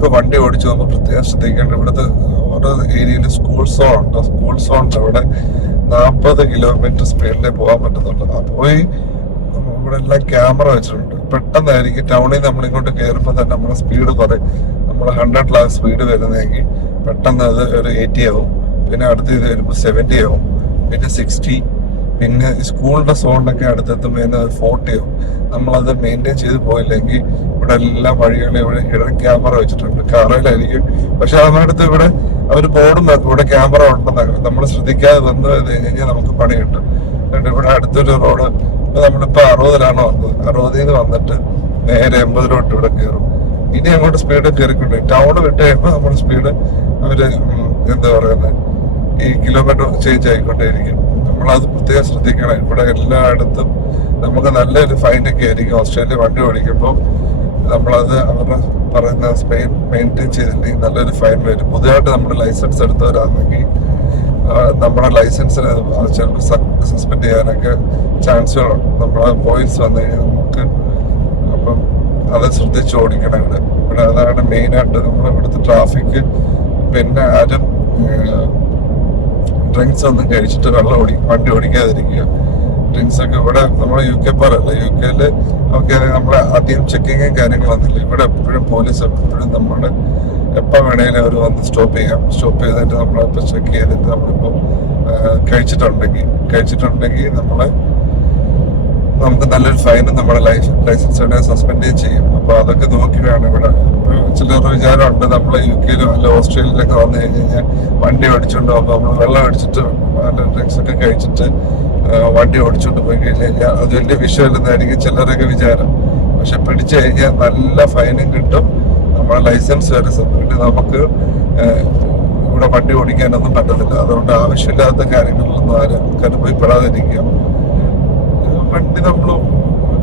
നിങ്ങളൊക്കെ വണ്ടി ഓടിച്ചു പോകുമ്പോൾ പ്രത്യേകം ശ്രദ്ധിക്കേണ്ട, ഇവിടുത്തെ ഓരോ ഏരിയയിൽ സ്കൂൾ സോൺ ഉണ്ട്. സ്കൂൾ സോൺ ഉണ്ട്. അവിടെ 40 കിലോമീറ്റർ സ്പീഡിലേ പോകാൻ പറ്റത്തുള്ളൂ. പോയി ഇവിടെ എല്ലാം ക്യാമറ വെച്ചിട്ടുണ്ട്. പെട്ടെന്നായിരിക്കും ടൗണിൽ നമ്മൾ ഇങ്ങോട്ട് കയറുമ്പോൾ തന്നെ നമ്മുടെ സ്പീഡ് കുറയും. നമ്മൾ 100 സ്പീഡ് വരുന്നതെങ്കിൽ പെട്ടെന്ന് അത് ഒരു 80 ആവും. പിന്നെ അടുത്ത് ഇത് വരുമ്പോൾ 70 ആവും, പിന്നെ 60, പിന്നെ സ്കൂളിന്റെ സോണിനൊക്കെ അടുത്തെത്തുമ്പോൾ 40 ആവും. നമ്മളത് മെയിൻറ്റെയിൻ ചെയ്ത് പോയില്ലെങ്കിൽ ഇവിടെ എല്ലാ വഴികളും ഇവിടെ ഹിഡൻ ക്യാമറ വെച്ചിട്ടുണ്ട്. കാറിലായിരിക്കും, പക്ഷെ നമ്മുടെ അടുത്ത് ഇവിടെ അവർ ബോർഡും വെക്കും ഇവിടെ ക്യാമറ ഉണ്ടെന്നൊക്കെ. നമ്മൾ ശ്രദ്ധിക്കാതെ വന്നു കഴിഞ്ഞാൽ നമുക്ക് പണി കിട്ടും. ഇവിടെ അടുത്തൊരു റോഡ്, നമ്മളിപ്പോ 60-ലാണ് വന്നത്. 60-ന്ന് വന്നിട്ട് നേരെ 80-ലോട്ട് ഇവിടെ കയറും. ഇനി അങ്ങോട്ട് സ്പീഡ് കയറിക്കൊണ്ട് ടൗണ് വിട്ട് കഴിയുമ്പോൾ നമ്മുടെ സ്പീഡ് അവര് എന്താ പറയുന്നത് ഈ കിലോമീറ്റർ ചേഞ്ച് ആയിക്കൊണ്ടേയിരിക്കും. നമ്മളത് പ്രത്യേകം ശ്രദ്ധിക്കണം. ഇവിടെ എല്ലായിടത്തും നമുക്ക് നല്ലൊരു ഫൈനൊക്കെ ആയിരിക്കും. ഓസ്ട്രേലിയ വണ്ടി ഓടിക്കുമ്പോൾ നമ്മളത് അവരുടെ പറയുന്ന സ്പീഡ് മെയിൻറ്റെയിൻ ചെയ്തില്ലെങ്കിൽ നല്ലൊരു ഫൈൻ വരും. പുതിയതായിട്ട് നമ്മുടെ ലൈസൻസ് എടുത്തവരാണെങ്കിൽ നമ്മുടെ ലൈസൻസിന് ചിലപ്പോൾ സസ്പെൻഡ് ചെയ്യാനൊക്കെ ചാൻസുകളുണ്ട്. നമ്മളെ പോയിന്റ്സ് വന്നു കഴിഞ്ഞാൽ നമുക്ക് അപ്പം അത് ശ്രദ്ധിച്ച് ഓടിക്കണം. ഇവിടെ അതാണ് മെയിനായിട്ട് നമ്മൾ ഇവിടുത്തെ ട്രാഫിക്. പിന്നെ ആരും ഡ്രിങ്ക്സ് ഒന്നും കഴിച്ചിട്ട് വണ്ടി ഓടിക്കാതിരിക്കുക. ഡ്രിങ്ക്സ് ഒക്കെ ഇവിടെ നമ്മുടെ UK പോലല്ല. UK-ല് ഒക്കെ നമ്മളെ ആദ്യം ചെക്കിങ്ങും കാര്യങ്ങളൊന്നുമില്ല. ഇവിടെ എപ്പോഴും പോലീസ് എപ്പോഴും നമ്മുടെ എപ്പോൾ വേണേലും അവർ വന്ന് സ്റ്റോപ്പ് ചെയ്തിട്ട് നമ്മളിപ്പോൾ ചെക്ക് ചെയ്തിട്ട് നമ്മളിപ്പോൾ കഴിച്ചിട്ടുണ്ടെങ്കിൽ നമുക്ക് നല്ലൊരു ഫൈനും നമ്മുടെ ലൈസൻസ് സസ്പെൻഡ് ചെയ്യും. അപ്പൊ അതൊക്കെ നോക്കി വേണം ഇവിടെ. ചിലർ വിചാരമുണ്ട് നമ്മൾ UK-ലും അല്ല ഓസ്ട്രേലിയയിലൊക്കെ വന്നു കഴിഞ്ഞാൽ വണ്ടി ഓടിച്ചോണ്ട് പോകുമ്പോൾ നമ്മൾ വെള്ളം അടിച്ചിട്ട് ഡ്രിങ്ക്സ് ഒക്കെ കഴിച്ചിട്ട് വണ്ടി ഓടിച്ചോണ്ട് പോയി കഴിഞ്ഞാൽ അത് വലിയ വിഷയമല്ലെന്നായിരിക്കും ചിലരൊക്കെ വിചാരം. പക്ഷെ പിടിച്ചു കഴിഞ്ഞാൽ നല്ല ഫൈനും കിട്ടും, നമ്മുടെ ലൈസൻസ് വരെ സസ്പെൻഡ്. നമുക്ക് ഇവിടെ വണ്ടി ഓടിക്കാനൊന്നും പറ്റത്തില്ല. അതുകൊണ്ട് ആവശ്യമില്ലാത്ത കാര്യങ്ങളിലൊന്നും ആരും പോയി പെടാതിരിക്കുക. വണ്ടി നമ്മൾ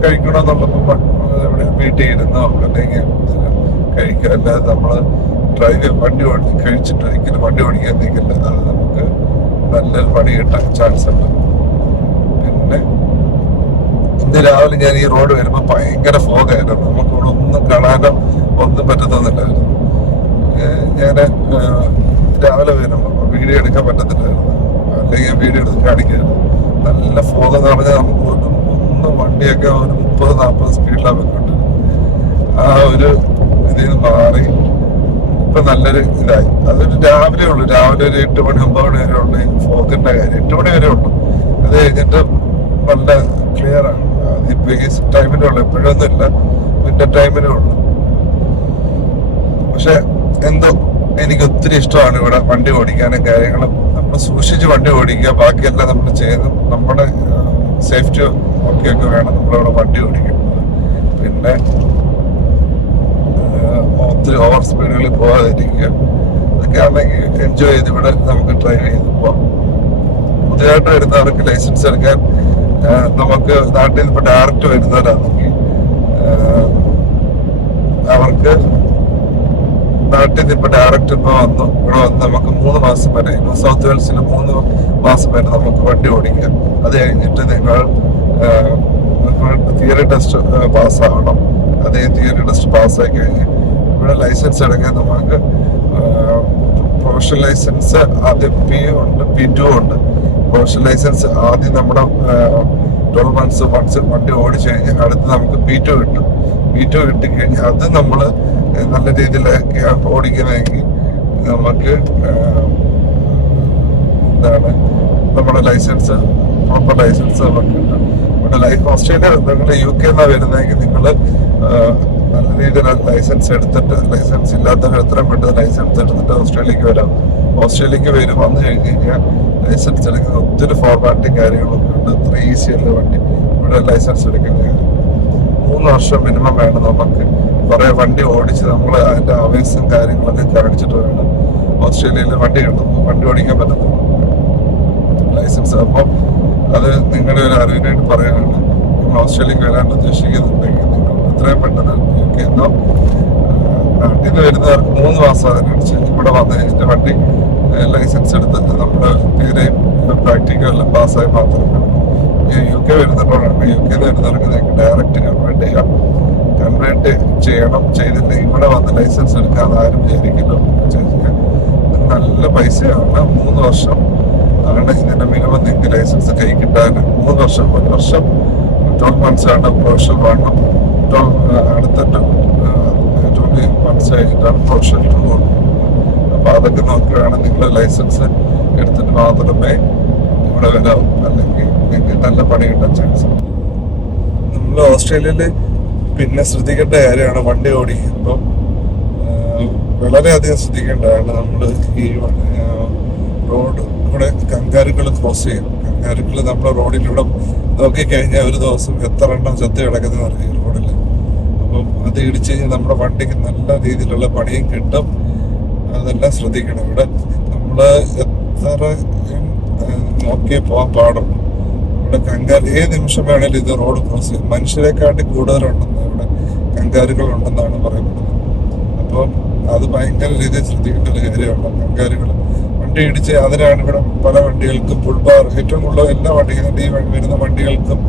കഴിക്കണമെന്നുള്ളപ്പോൾ വീട്ടിൽ ഇരുന്നോ അല്ലെങ്കിൽ കഴിക്കുക. അല്ലാതെ നമ്മൾ വണ്ടി കഴിച്ചിട്ട് ഒരിക്കലും വണ്ടി ഓടിക്കാൻ നിൽക്കില്ല. അത് നമുക്ക് നല്ലൊരു പണി കിട്ടാൻ ചാൻസ് ഉണ്ട്. പിന്നെ ഇന്ന് രാവിലെ ഞാൻ ഈ റോഡ് വരുമ്പോൾ ഭയങ്കര ഫോഗായിരുന്നു. നമുക്കിവിടെ ഒന്നും കാണാനോ ഒന്നും പറ്റത്തൊന്നുമില്ലായിരുന്നു. ഞാൻ രാവിലെ വരുമ്പോൾ വീഡിയോ എടുക്കാൻ പറ്റത്തില്ലായിരുന്നു, അല്ലെങ്കിൽ വീഡിയോ എടുത്ത് കാണിക്കായിരുന്നു. നല്ല ഫോഗ് എന്ന് പറഞ്ഞാൽ നമുക്ക് ഒന്ന് വണ്ടിയൊക്കെ ഒരു 30-40 സ്പീഡിലാണ് വെക്കൊണ്ടിരുന്നത്. ആ ഒരു ഇതിൽ നിന്ന് മാറി ഇപ്പൊ നല്ലൊരു ഇതായി. അതൊരു രാവിലെ ഉള്ളു. രാവിലെ ഒരു 8 മണി 9 മണി വരെ ഉള്ളു ഈ ഫോഗിന്റെ കാര്യം. 8 മണി വരെ ഉള്ളു. അത് കഴിഞ്ഞിട്ട് നല്ല ക്ലിയർ ആണ്. ഇപ്പൊ ഈ ടൈമിനേ ഉള്ളു, എപ്പോഴൊന്നും ഇല്ല, വിന്റർ ടൈമിനേ ഉള്ളു. പക്ഷെ എന്തോ എനിക്ക് ഒത്തിരി ഇഷ്ടമാണ് ഇവിടെ വണ്ടി ഓടിക്കാനും കാര്യങ്ങളും. നമ്മൾ സൂക്ഷിച്ച് വണ്ടി ഓടിക്കുക. ബാക്കിയെല്ലാം നമ്മൾ ചെയ്ത് നമ്മുടെ സേഫ്റ്റി ഒക്കെയൊക്കെ വേണം നമ്മളിവിടെ വണ്ടി ഓടിക്കുന്നത്. പിന്നെ ഒത്തിരി ഓവർ സ്പീഡുകളിൽ പോകാതിരിക്കുക. അതൊക്കെ ആണെങ്കിൽ എൻജോയ് ചെയ്ത് ഇവിടെ നമുക്ക് ഡ്രൈവ് ചെയ്ത് പോവാം. പുതിയതായിട്ട് വരുന്നവർക്ക് ലൈസൻസ് എടുക്കാൻ നമുക്ക് നാട്ടിൽ നിന്ന് ഇപ്പോൾ ഡയറക്റ്റ് വരുന്നവരാണെങ്കിൽ അവർക്ക് നാട്ടിൽ നിന്ന് ഇപ്പൊ ഡയറക്റ്റ് ഇപ്പൊ ഇവിടെ വന്ന് നമുക്ക് 3 മാസം വരെ സൗത്ത് വെയിൽസിൽ 3 മാസം വരെ നമുക്ക് വണ്ടി ഓടിക്കാം. അത് കഴിഞ്ഞിട്ട് നിങ്ങൾ തിയറി ടെസ്റ്റ് പാസ്സാവണം. അതേ തിയറി ടെസ്റ്റ് പാസ്സായി കഴിഞ്ഞ് ഇവിടെ ലൈസൻസ് എടുക്കാൻ നമുക്ക് പ്രൊഫഷണൽ ലൈസൻസ് ആദ്യം PU ഉണ്ട്, P2 ഉണ്ട്. പ്രൊഫഷണൽ ലൈസൻസ് ആദ്യം നമ്മുടെ 12 months വണ്ടി ഓടിച്ചു കഴിഞ്ഞാൽ അടുത്ത് നമുക്ക് P2 കിട്ടും. P2 കിട്ടിക്കഴിഞ്ഞാൽ അത് നമ്മൾ നല്ല രീതിയിലൊക്കെ ഓടിക്കണമെങ്കിൽ നമുക്ക് എന്താണ് നമ്മുടെ ലൈസൻസ്, പ്രോപ്പർ ലൈസൻസ് നമുക്ക് കിട്ടും. ഇവിടെ ഓസ്ട്രേലിയ നിങ്ങൾ UK എന്നാണ് വരുന്നതെങ്കിൽ നിങ്ങൾ നല്ല രീതിയിൽ ലൈസൻസ് എടുത്തിട്ട്, ലൈസൻസ് ഇല്ലാത്തവർ എത്രയും പെട്ടെന്ന് ലൈസൻസ് എടുത്തിട്ട് ഓസ്ട്രേലിയക്ക് വരാം. ഓസ്ട്രേലിയക്ക് വന്നു കഴിഞ്ഞ് കഴിഞ്ഞാൽ ലൈസൻസ് എടുക്കുന്ന ഒത്തിരി ഫോർമാലിറ്റി കാര്യങ്ങളൊക്കെ ഉണ്ട്. അത്ര ഈസിയല്ല വണ്ടി ഇവിടെ ലൈസൻസ് എടുക്കുന്നത്. 3 വർഷം മിനിമം വേണം നമുക്ക്. കുറെ വണ്ടി ഓടിച്ച് നമ്മൾ അതിന്റെ ആവേശം കാര്യങ്ങളൊക്കെ കാണിച്ചിട്ട് വേണം ഓസ്ട്രേലിയയിൽ വണ്ടി ഓടിക്കാൻ പറ്റത്തുള്ളൂ ലൈസൻസ്. അപ്പം അത് നിങ്ങളുടെ ഒരു അറിവിനായിട്ട് പറയാനാണ്. നിങ്ങൾ ഓസ്ട്രേലിയക്ക് വരാൻ ഉദ്ദേശിക്കുന്നുണ്ടെങ്കിൽ നിങ്ങൾ എത്രയും പെട്ടെന്ന് UK എന്നോ നാട്ടിൽ നിന്ന് വരുന്നവർക്ക് 3 മാസം അതിനനുസരിച്ച് ഇവിടെ വന്നു കഴിഞ്ഞിട്ട് വണ്ടി ലൈസൻസ് എടുത്ത് നമ്മൾ തീരെ പ്രാക്ടിക്കൽ പാസ്സായി മാത്രമേ UK വരുന്നവരാണ്. UK വരുന്നവർക്ക് നിങ്ങൾക്ക് ഡയറക്റ്റ് കൺവേർട്ട് ചെയ്യണം. ചെയ്തില്ലെങ്കിൽ ഇവിടെ വന്ന് ലൈസൻസ് എടുക്കാതെ ആരും വിചാരിക്കല്ലോ. നല്ല പൈസയാണ്. 3 വർഷം ആണ് ഇതിന്റെ മിനിമം നിങ്ങൾക്ക് ലൈസൻസ് കൈ കിട്ടാൻ. 3 വർഷം, 1 വർഷം 12 months ആണ് പ്രൊഫഷണൽ വേണം. അടുത്ത 20 months ആയിട്ടാണ് പ്രൊഫഷണൽ 2. അപ്പൊ അതൊക്കെ നോക്കി വേണം നിങ്ങൾ ലൈസൻസ് എടുത്തിട്ട് മാത്രമേ ഇവിടെ വരാവൂ. അല്ലെങ്കിൽ നിങ്ങൾക്ക് നല്ല പണി കിട്ടാൻ ചാൻസ് ഉണ്ട്. നമ്മൾ ഓസ്ട്രേലിയയില് പിന്നെ ശ്രദ്ധിക്കേണ്ട കാര്യമാണ് വണ്ടി ഓടിക്കുമ്പോൾ വളരെയധികം ശ്രദ്ധിക്കേണ്ടതാണ്. നമ്മൾ ഈ റോഡ് ഇവിടെ കങ്കാരുക്കൾ ക്രോസ് ചെയ്യും. കങ്കാരുക്കൾ നമ്മുടെ റോഡിലൂടെ നോക്കിക്കഴിഞ്ഞാൽ ഒരു ദിവസം എത്ര എണ്ണം ചത്ത് കിടക്കുന്നത് അറിയാം റോഡിൽ. അപ്പം അത് ഇടിച്ചു കഴിഞ്ഞാൽ നമ്മുടെ വണ്ടിക്ക് നല്ല രീതിയിലുള്ള പണിയും കിട്ടും. അതെല്ലാം ശ്രദ്ധിക്കണം. ഇവിടെ നമ്മൾ എത്ര നോക്കിയേ പോകാൻ പാടുള്ളൂ. ഇവിടെ ഏത് നിമിഷം വേണേലും ഇത് റോഡ് ക്രോസ് ചെയ്യും. മനുഷ്യരെക്കാട്ടി കൂടുതലുണ്ടെന്ന് ഇവിടെ കങ്കാരുകൾ ഉണ്ടെന്നാണ് പറയപ്പെടുന്നത്. അപ്പം അത് ഭയങ്കര രീതിയിൽ ശ്രദ്ധിക്കേണ്ട ഒരു കാര്യമാണ്. കങ്കാരുകൾ വണ്ടി ഇടിച്ച് അതിനാണ് ഇവിടെ പല വണ്ടികൾക്കും ബുൾബാർ, ഏറ്റവും കൂടുതൽ എല്ലാ വണ്ടികളും ഈ വരുന്ന വണ്ടികൾക്കും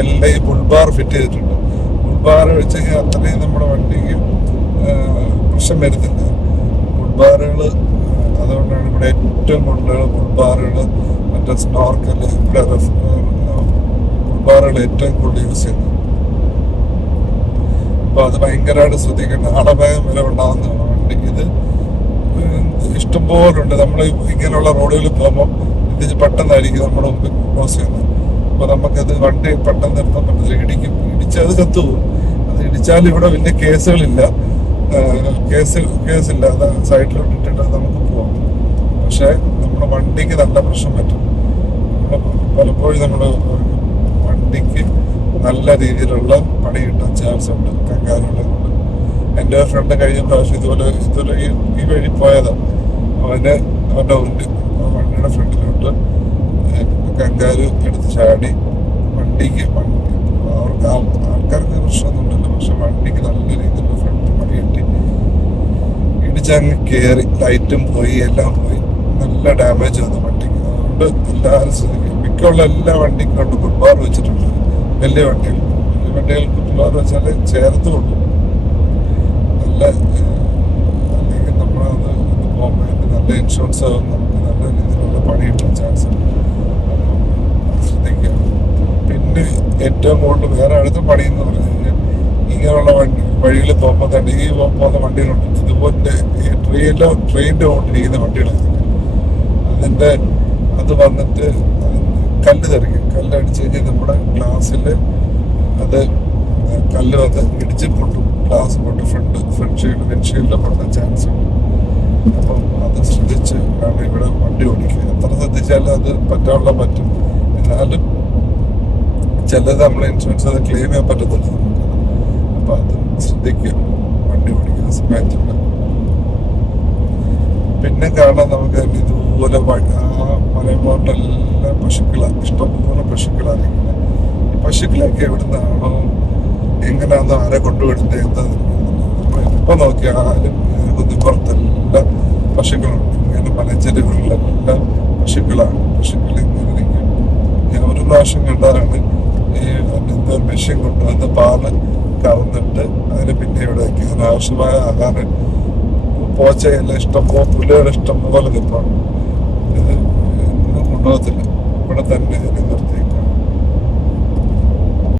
എല്ലാം ഈ ബുൾബാർ ഫിറ്റ് ചെയ്തിട്ടുണ്ട്. ബുൾബാർ വെച്ച് കഴിഞ്ഞാൽ അത്രയും നമ്മുടെ വണ്ടിക്ക് പ്രശ്നം വരുന്നില്ല. ബുൾബാറുകൾ അതുകൊണ്ടാണ് ഇവിടെ ഏറ്റവും കൂടുതൽ ബുൾബാറുകൾ, മറ്റേ സ്നോർക്കല്, ഇവിടെ ബുൾബാറുകൾ ഏറ്റവും കൂടുതൽ യൂസ് ചെയ്യുന്നത്. അപ്പൊ അത് ഭയങ്കരമായിട്ട് ശ്രദ്ധിക്കേണ്ടത്. അടഭയം വില ഉണ്ടാകുന്നതാണ് വണ്ടിക്ക്. ഇത് ഇഷ്ടംപോലുണ്ട്. നമ്മൾ ഇങ്ങനെയുള്ള റോഡുകളിൽ പോകുമ്പോൾ ഇത് പെട്ടെന്നായിരിക്കും നമ്മുടെ മുമ്പിൽ ക്രോസ് ചെയ്യുന്നത്. അപ്പൊ നമുക്കത് വണ്ടി പെട്ടെന്ന് നിർത്താൻ പറ്റില്ല. ഇടിച്ചത് കത്തുപോകും. അത് ഇടിച്ചാൽ ഇവിടെ വലിയ കേസുകളില്ല. കേസില്ല. അത് സൈഡിലോട്ട് ഇട്ടിട്ട് നമുക്ക് പോവാം. പക്ഷെ നമ്മുടെ വണ്ടിക്ക് നല്ല പ്രശ്നം പറ്റും. പലപ്പോഴും നമ്മുടെ വണ്ടിക്ക് നല്ല രീതിയിലുള്ള പണി കിട്ടാൻ ചാൻസ് ഉണ്ട് കങ്കാരുകളെ കൊണ്ട്. എൻ്റെ ഫ്രണ്ട് കഴിഞ്ഞ പ്രാവശ്യം ഇതുപോലെ ഈ വഴി പോയതാണ്. അവൻ്റെ വണ്ടിയുടെ ഫ്രണ്ടിലോട്ട് കങ്കാരു എടുത്ത് ചാടി. ആൾക്കാർക്ക് പ്രശ്നമൊന്നുമില്ല. പക്ഷെ വണ്ടിക്ക് നല്ല രീതിയിലുള്ള ഫ്രണ്ട് പണി കിട്ടി. ഇടിച്ചങ്ങ് കയറി. ലൈറ്റും പോയി, എല്ലാം പോയി. നല്ല ഡാമേജ് വന്നു വണ്ടിക്ക്. അതുകൊണ്ട് എല്ലാവരും ശ്രദ്ധിക്കും. മിക്കുള്ള എല്ലാ വണ്ടിക്കും കൊണ്ട് ബുൾബാർ വെച്ചിട്ടുണ്ട്. വലിയ വണ്ടികൾക്ക് ബുൾബാർ വെച്ചാൽ ചേർത്ത് കൊണ്ടു. നല്ല അല്ലെങ്കിൽ നമ്മളത് പോകുമ്പോൾ നല്ല ഇൻഷുറൻസ് ആകും. നമുക്ക് നല്ല രീതിയിലുള്ള പണി കിട്ടാൻ ചാൻസ് ഉണ്ട്. ശ്രദ്ധിക്കുക. പിന്നെ ഏറ്റവും കൂടുതൽ വേറെ അടുത്ത പണി എന്ന് പറഞ്ഞു കഴിഞ്ഞാൽ ഇങ്ങനെയുള്ള വഴികളിൽ പോകുമ്പോൾ തന്നെ ഈ പോകുന്ന വണ്ടികളുണ്ട്. ഇതുപോലെ ട്രെയിനിൻ്റെ കൊണ്ടിരിക്കുന്ന വണ്ടികളായിരിക്കും. അത് വന്നിട്ട് കല്ല് തെറിക്കും. കല്ലടിച്ച് കഴിഞ്ഞാൽ നമ്മുടെ ഗ്ലാസ്സിൽ അത് കല്ല് വന്ന് ഇടിച്ച് പൊട്ടും. ഗ്ലാസ് പൊട്ടും. വിൻഷീൽഡ് പൊട്ടാൻ ചാൻസ് ഉണ്ട്. അപ്പം അത് ശ്രദ്ധിച്ച് വേണം ഇവിടെ വണ്ടി ഓടിക്കുക. എത്ര ശ്രദ്ധിച്ചാലും അത് പറ്റും. എന്നാലും ചിലത് നമ്മളെ ഇൻഷുറൻസ് അത് ക്ലെയിം ചെയ്യാൻ പറ്റത്തില്ല നമുക്ക്. അപ്പം അത് ശ്രദ്ധിക്കുക വണ്ടി ഓടിക്കുന്ന സമയത്തുണ്ട്. പിന്നെ കാണാൻ നമുക്ക് ഇതുപോലെ മലയോട്ടെല്ലാം പശുക്കളാണ്. ഇഷ്ടംപോലെ പശുക്കളായിരിക്കുന്നത്. ഈ പശുക്കളൊക്കെ എവിടുന്നാണോ എങ്ങനെയാണോ ആരെ കൊണ്ടുവിടുന്നത് എന്താ എപ്പോൾ നോക്കിയാലും കുന്നിപ്പുറത്തെല്ലാം പശുക്കളുണ്ട്. ഇങ്ങനെ മലച്ചെരുവുകളിലെല്ലാം പശുക്കളാണ്. പശുക്കൾ ഇങ്ങനെ നിൽക്കും. ഞാൻ ഒരു പ്രാവശ്യം കണ്ടതാണ് എന്തോ മെഷീൻ കൊണ്ടുവന്ന് പാല് കറന്നിട്ട് അതിന് പിന്നെ ഇവിടെ വയ്ക്കുക. ആവശ്യമായ ആഹാരം പോച്ചയെല്ലാം പുല്ലുകൾ ഇഷ്ടം പോലെ നിൽപ്പാണ്. ഇത് ഒന്നും കൊണ്ടുപോകത്തില്ല. ഇവിടെ തന്നെ ഇതിനെ നിർത്തി